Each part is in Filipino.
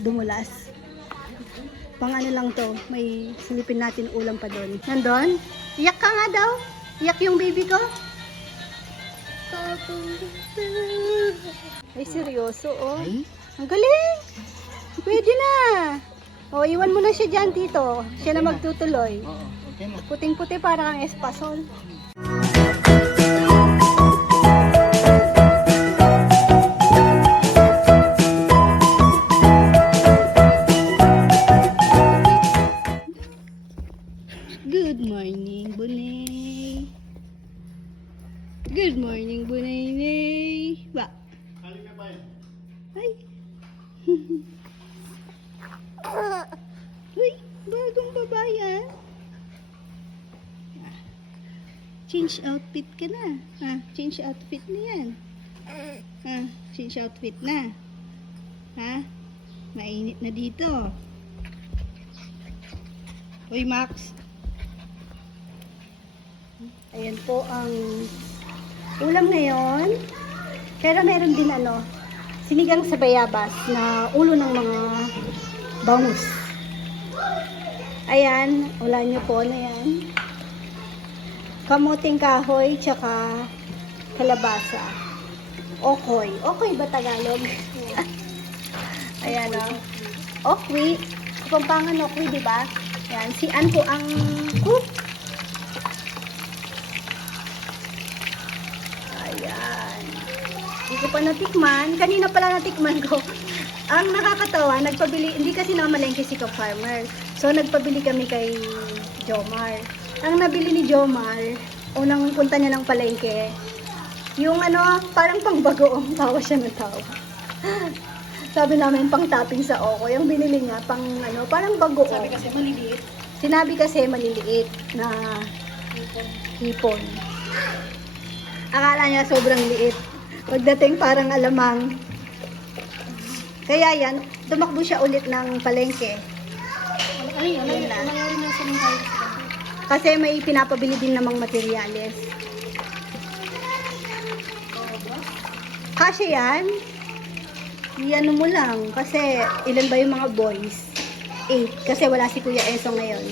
Dumulas. Pang ano lang to, may silipin natin ulam pa doon. Nandun? Iyak ka nga daw. Iyak yung baby ko. Ay, seryoso, oh. Ang galing! Pwede na! O, iwan mo na siya dyan, tito. Siya na magtutuloy. Puting-puti para kang espasol. Morning, Bunay. Good morning, Bunay. Ba? Ay. Uy, bagong babayan. Change outfit ka na. Ha, change outfit na yan. Ha, change outfit na. Ha? Mainit na dito. Uy, Max. Ayan po ang ulam ngayon. Pero meron din ano, sinigang sa bayabas na ulo ng mga bangus. Ayan, ulan nyo po na yan. Kamuting kahoy, tsaka kalabasa. Okoy. Okoy ba Tagalog? Ayan o. Okwi. Kapampangan okwi, di ba? Ayan, si Ann po ang cook. Ayan. Hindi ko pa natikman. Kanina pala natikman ko. Ang nakakatawa, nagpabili, hindi kasi namalengke si Ka-Farmer. So, nagpabili kami kay Jomar. Ang nabili ni Jomar, unang punta niya ng palengke, yung ano, parang pangbagoong tawa siya ng tawa. Sabi namin, pang topping sa oko. Yung binili niya, pang ano, parang bagoong. Sabi kasi maliliit. Sinabi kasi maliliit na hipon. Akala niya sobrang liit. Pagdating parang alamang. Kaya yan, tumakbo siya ulit ng palengke. Ano? Ano Yun yun? na. Ano? Kasi may pinapabili din namang materyales. Kasi yan, ano mo lang. Kasi ilan ba yung mga boys? Eight. Kasi wala si Kuya Eso ngayon.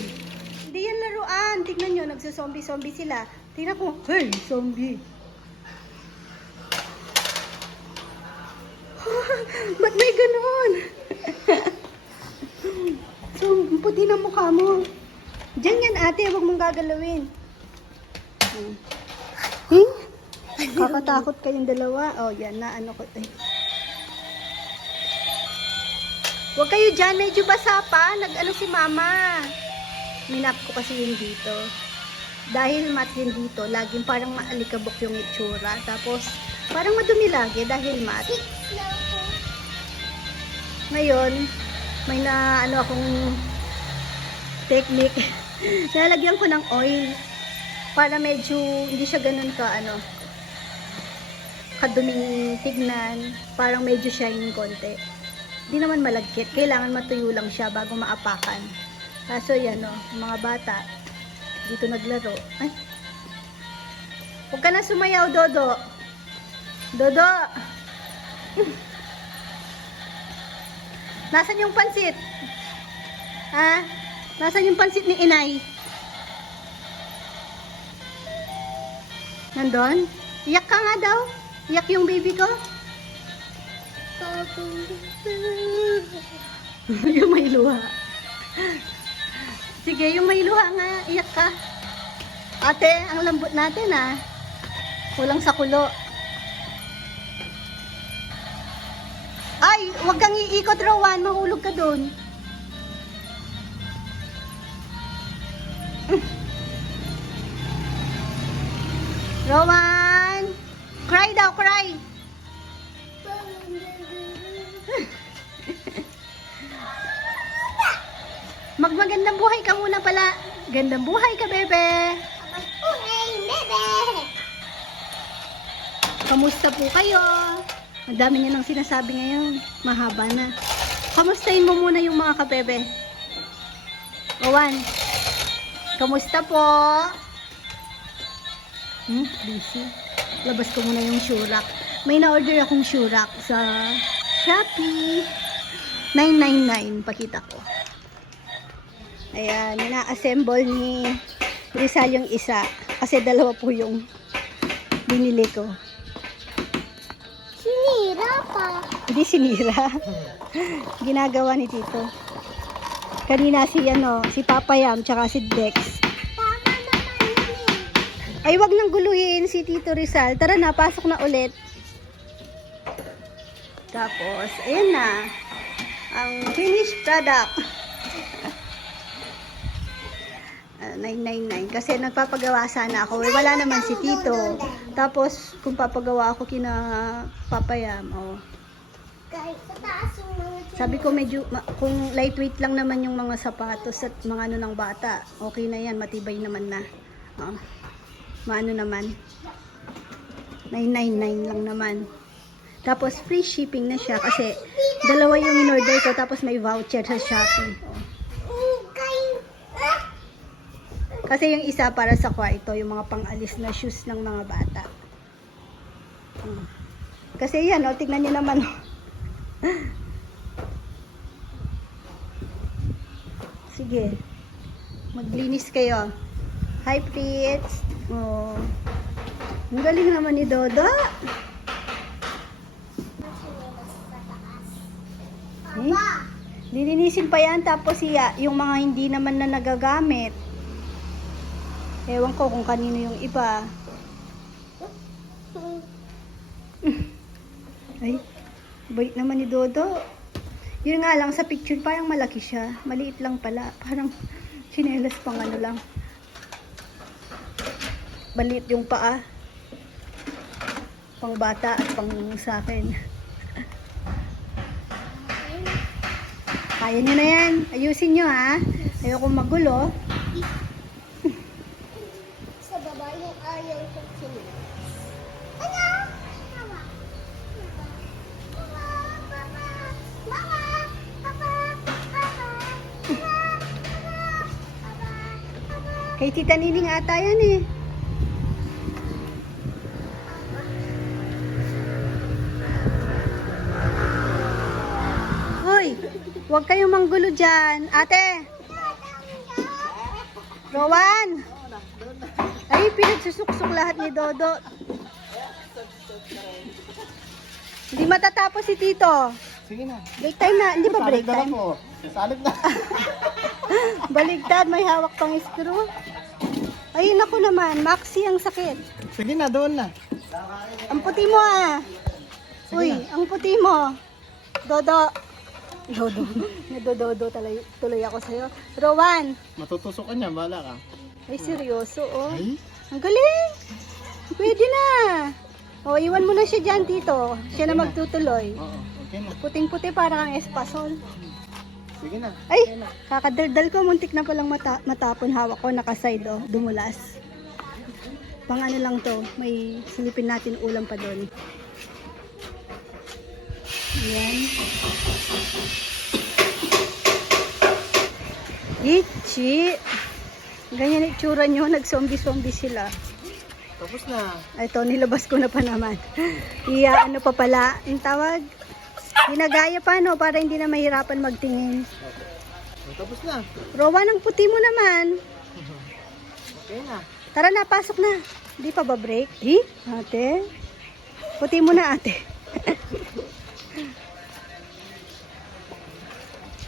Hindi yan laruan. Tignan nyo, nagsuzombie-zombie sila. Tignan ko, hey, zombie. Ba't may ganon? so, puti na mukha mo. Diyan yan ate, huwag mong gagalawin. Hmm? Hmm? Kakatakot kayong dalawa. Oh, yan na ano ko. Eh. Huwag kayo dyan, medyo basa pa. Nag-ano si mama. Minap ko kasi yun dito. Dahil mat din dito, laging parang maalikabok yung itsura. Tapos, parang madumi lagi dahil mat. Ngayon, may na ano akong technique. Nalagyan ko ng oil para medyo hindi siya ganun ka ano kaduming tignan, parang medyo shiny konti. Hindi naman malagkit, kailangan matuyo lang siya bago maapakan. Kaso yan o, mga bata, dito naglaro. Ay, huwag ka na sumayaw, Dodo. Dodo! Nasaan yung pansit? Ha? Nasaan yung pansit ni inay? Nandun? Iyak ka nga daw. Iyak yung baby ko. yung may luha. Sige, yung may luha nga. Iyak ka. Ate, ang lambot natin ah. Kulang sa kulo. Ay, wag kang iikot, Rowan. Mahulog ka doon. Rowan! Cry daw, cry! Magmagandang buhay ka muna pala. Gandang buhay ka, bebe. Kamusta po kayo? Ang dami niya nang sinasabi ngayon. Mahaba na. Kamustahin mo muna yung mga kabebe. Owan, kamusta po? Hmm, busy. Labas ko muna yung shurak. May na-order akong shurak sa Shopee. 999, pakita ko. Ayan, na-assemble ni Rizal yung isa. Kasi dalawa po yung binili ko. Sinira pa. Hindi sinira. Ginagawa ni Tito. Kanina si ano, si Papa Yam, tsaka si Dex. Eh. Ay, wag nang guluhin si Tito Rizal. Tara na, pasok na ulit. Tapos, ayan na. Ang finished product. Ah, 999. Kasi nagpapagawa sana ako. Wala naman si Tito. Tapos, kung papagawa ako kina Papayam, oh. Yung mga Sabi ko medyo, ma- kung lightweight lang naman yung mga sapatos at mga ano ng bata, okay na yan, matibay naman na. Oh. Maano naman. 999 lang naman. Tapos free shipping na siya kasi dalawa yung in-order ko tapos may voucher sa Shopee. Oh. Kasi yung isa para sa kwarto, yung mga pang-alis na shoes ng mga bata. Kasi yan, oh, tignan niyo naman. oh. Sige. Maglinis kayo. Hi, Fritz. Oh. Ang galing naman ni Dodo. Eh? Lilinisin pa yan tapos siya, yung mga hindi naman na nagagamit. Ewan ko kung kanino yung iba. Ay, bait naman ni Dodo. Yun nga lang, sa picture parang malaki siya. Maliit lang pala. Parang chinelas pang ano lang. Maliit yung paa. Pang bata at pang sa akin. Kaya nyo na yan. Ayusin nyo ha. Ayoko magulo. Kay Tita Nining ata yan eh. Hoy, huwag kayong manggulo dyan. Ate! Rowan! Ay, pinagsusuksok lahat ni Dodo. Hindi matatapos si Tito. Sige na. Break time na. Hindi ba break Salit na lang time? po. Salit na. Baligtad, may hawak pang screw. Ay, naku naman. Maxi ang sakit. Sige na, doon na. Ang puti mo ah. Uy, ang puti mo. Dodo. Dodo. Nadododo tuloy, tuloy ako sa'yo. Rowan. Matutusok ka niya, bahala ka. Ay, seryoso oh. Ay, Ang galing. Pwede na. O, iwan mo na siya dyan, Tito. Siya na magtutuloy. oo, okay na. Puting-puti para kang espasol. Sige na. Ay, kakadaldal ko. Muntik na palang mata matapon hawak ko. Nakaside oh. Dumulas. Pang ano lang to. May silipin natin ulam pa doon. Yan. Ichi. Ganyan itsura nyo. Nag-zombie-zombie sila. Tapos na. Ito, nilabas ko na pa naman. Iya, ano pa pala, yung tawag? Ginagaya pa, no? Para hindi na mahirapan magtingin. Okay. Tapos na. Rowan, ang puti mo naman. Okay na. Tara na, pasok na. Hindi pa ba break? Eh, ate? Puti mo na, ate.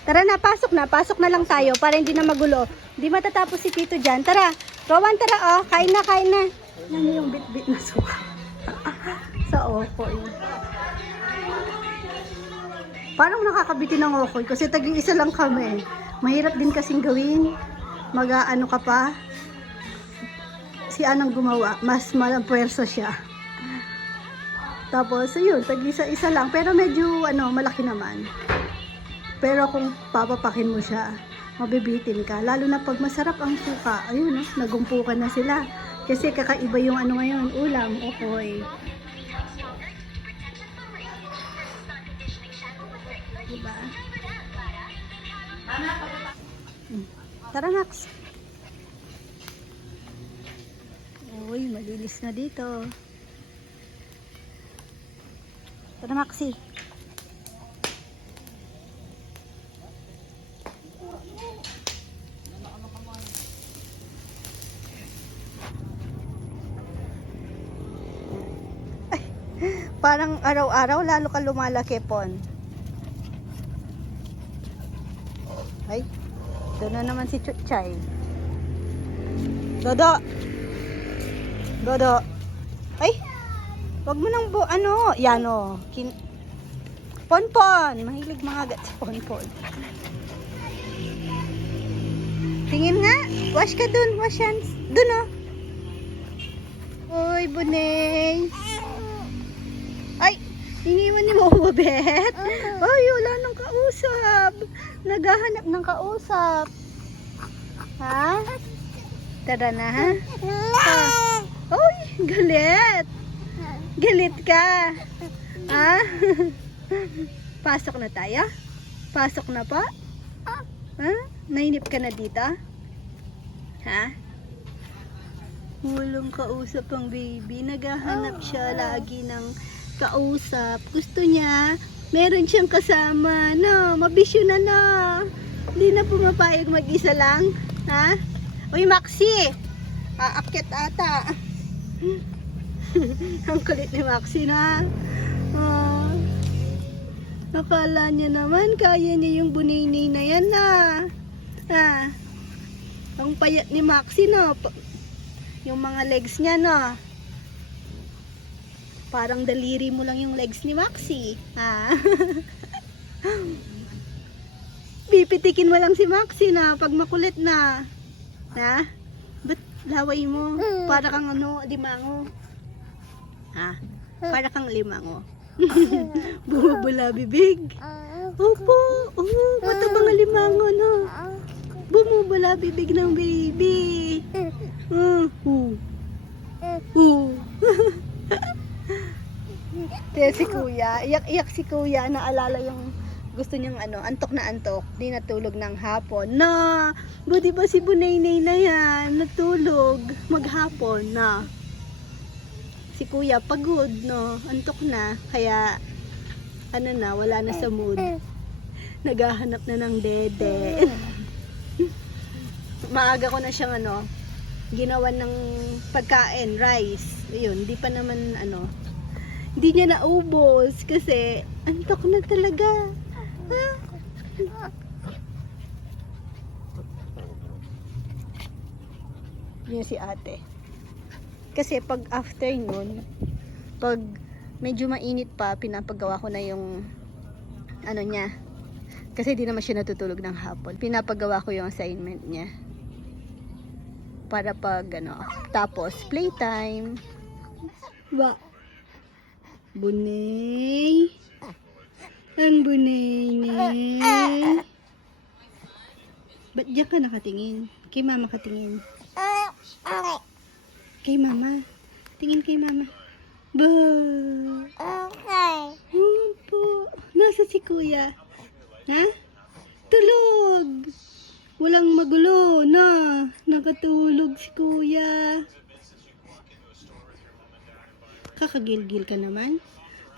Tara na, pasok na. Pasok na lang tayo para hindi na magulo. Hindi matatapos si Tito dyan. Tara, Rowan, tara, oh. Kain na, kain na. Ano yung bit-bit na suka? Sa okoy. Parang nakakabiti ng okoy kasi taging isa lang kami. Mahirap din kasing gawin. Mag-ano ka pa. Si Anang gumawa, mas malapwersa siya. Tapos, ayun, tag-isa-isa lang. Pero medyo, ano, malaki naman. Pero kung papapakin mo siya, mabibitin ka. Lalo na pag masarap ang suka. Ayun, no, nagumpukan na sila. Kasi kakaiba yung ano ngayon, ulam, okoy. Tara, Nax. Uy, malinis na dito. Tara, Maxi. Parang araw-araw lalo ka lumalaki, Pon. Doon na naman si Chuchay. Dodo! Dodo! Ay! Wag mo nang bu... Ano? Yan o. Kin... Ponpon! Mahilig mga gat si Ponpon. Tingin nga. Wash ka dun. Wash hands. Dun o. Uy, bunay. Iniwan ni mo Bet. Ay, wala nang kausap. Naghahanap ng kausap. Ha? Tara na, ha? Ah. Uy, galit. Galit ka. Ha? Pasok na tayo? Pasok na pa? Ha? Nainip ka na dito? Ha? Walang kausap ang baby. Naghahanap siya lagi ng kausap. Gusto niya, meron siyang kasama. No, mabisyo na na. Hindi na pumapayag mag-isa lang. Ha? Uy, Maxi! Aakyat ata. Ang kulit ni Maxi na. Oh. Akala niya naman, kaya niya yung buninay na yan na. Ah. Ang payat ni Maxi no. Yung mga legs niya no. Parang daliri mo lang yung legs ni Maxi. Ah. Pipitikin mo lang si Maxi na pag makulit na. Ha? Ba't laway mo? Para kang ano, limango. Ha? Para kang limango. Bumubula bibig. Opo, oh, matabang ang limango, no? Bumubula bibig ng baby. Uh, uh. Uh. Kaya si kuya, iyak-iyak si kuya, naalala yung gusto niyang ano, antok na antok, di natulog ng hapon. Na, buti ba si Bunaynay na yan, natulog maghapon na. Si kuya pagod, no, antok na, kaya ano na, wala na sa mood. Naghahanap na ng dede. Maaga ko na siyang ano, ginawa ng pagkain, rice. Yun, di pa naman ano, hindi niya naubos kasi antok na talaga. Yun si ate. Kasi pag afternoon, pag medyo mainit pa, pinapagawa ko na yung ano niya. Kasi di naman siya natutulog ng hapon. Pinapagawa ko yung assignment niya. Para pag ano, tapos playtime. Ba? Bunay. Ang bunay ni. Ba't diyan ka nakatingin? Kay mama katingin. Kay mama. Tingin kay mama. Ba? Opo. Nasa si kuya? Ha? Tulog. Walang magulo na. Nakatulog si kuya. Kakagilgil ka naman.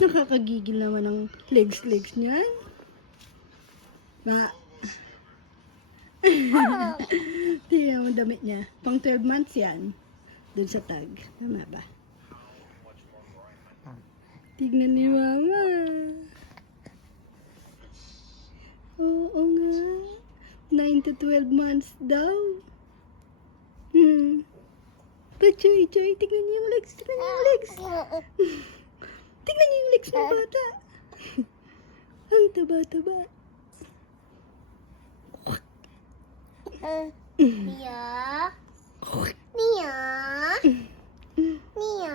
Nakakagigil naman ng legs-legs niyan. Ba? Tingnan mo damit niya. Pang 12 months yan. Doon sa tag. Tama ba? Tignan ni mama. Oo nga. 9 to 12 months daw. Hmm. Pa, Choy, Choy, tignan niyo yung legs. Tignan niyo yung legs. Tignan niyo yung legs ng bata. Ang taba-taba. Mia? Mia? Mia?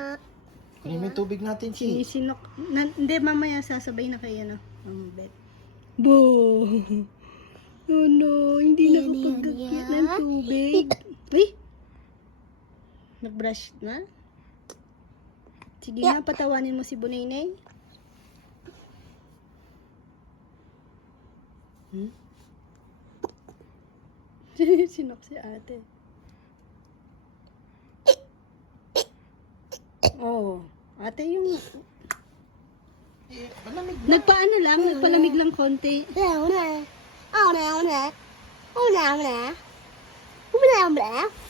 Kunin mo yung tubig natin, Chi. Sinisinok. Na, hindi, mamaya sasabay na kayo, no? Ang bet. Bo! Oh no, hindi nakapagkakit ng tubig. Uy! Nag-brush na? Sige nga, patawanin mo si Bunaynay. Hmm? Sinok si ate. Oh, ate yung Eh. Nagpaano lang, nagpalamig lang konti. Una, una. Una, una. Una, una. Una, una. Una, una.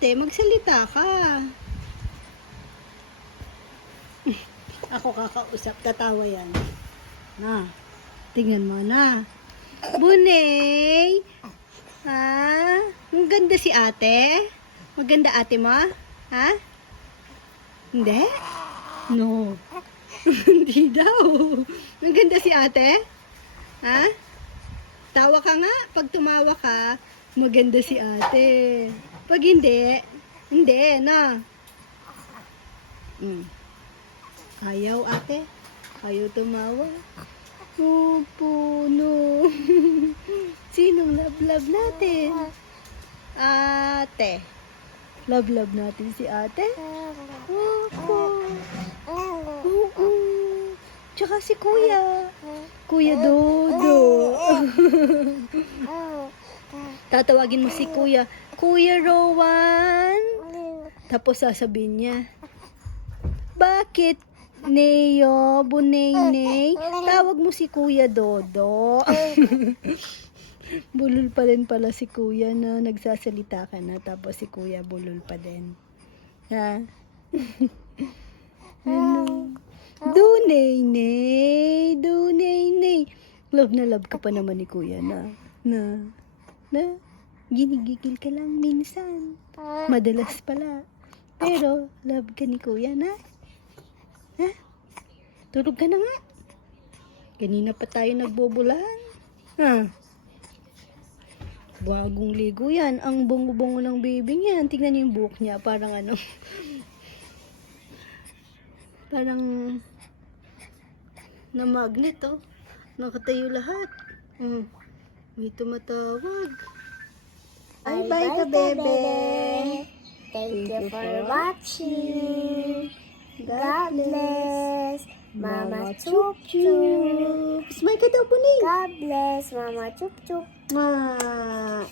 Ate, magsalita ka. Ako kakausap, tatawa yan. Na, tingnan mo na. Bunay! Ha? Ang ganda si ate? Maganda ate mo? Ha? Hindi? No. Hindi daw. Ang ganda si ate? Ha? Tawa ka nga. Pag tumawa ka, maganda si ate. Pag hindi, hindi, na. Mm. Ayaw ate. Ayaw tumawa. Opo, no. Sinong love-love natin? Ate. Love-love natin si ate? Opo. Oo. Tsaka si kuya. Kuya Dodo. Tatawagin mo si kuya. Kuya Rowan. Tapos sasabihin niya, Bakit, Neo, Bunay-Nay, tawag mo si Kuya Dodo. bulol pa rin pala si Kuya na nagsasalita ka na, tapos si Kuya bulol pa din. Ha? ano? Dunay-nay, dunay-nay. Love na love ka pa naman ni Kuya na. Na, na, ginigigil ka lang minsan. Madalas pala. Pero, love ka ni kuya na. Ha? Tulog ka na nga. Kanina pa tayo nagbobulan. Ha? Bagong ligo yan. Ang bongo-bongo ng baby niya. Tingnan yung buhok niya. Parang ano. parang na magnet oh. Nakatayo lahat. Hmm. May tumatawag. Ay, bye ka, bebe. Thank you for watching. God bless. Mama Chup Chup. Smile ka daw, Bunny. God bless Mama Chup Chup. Ah.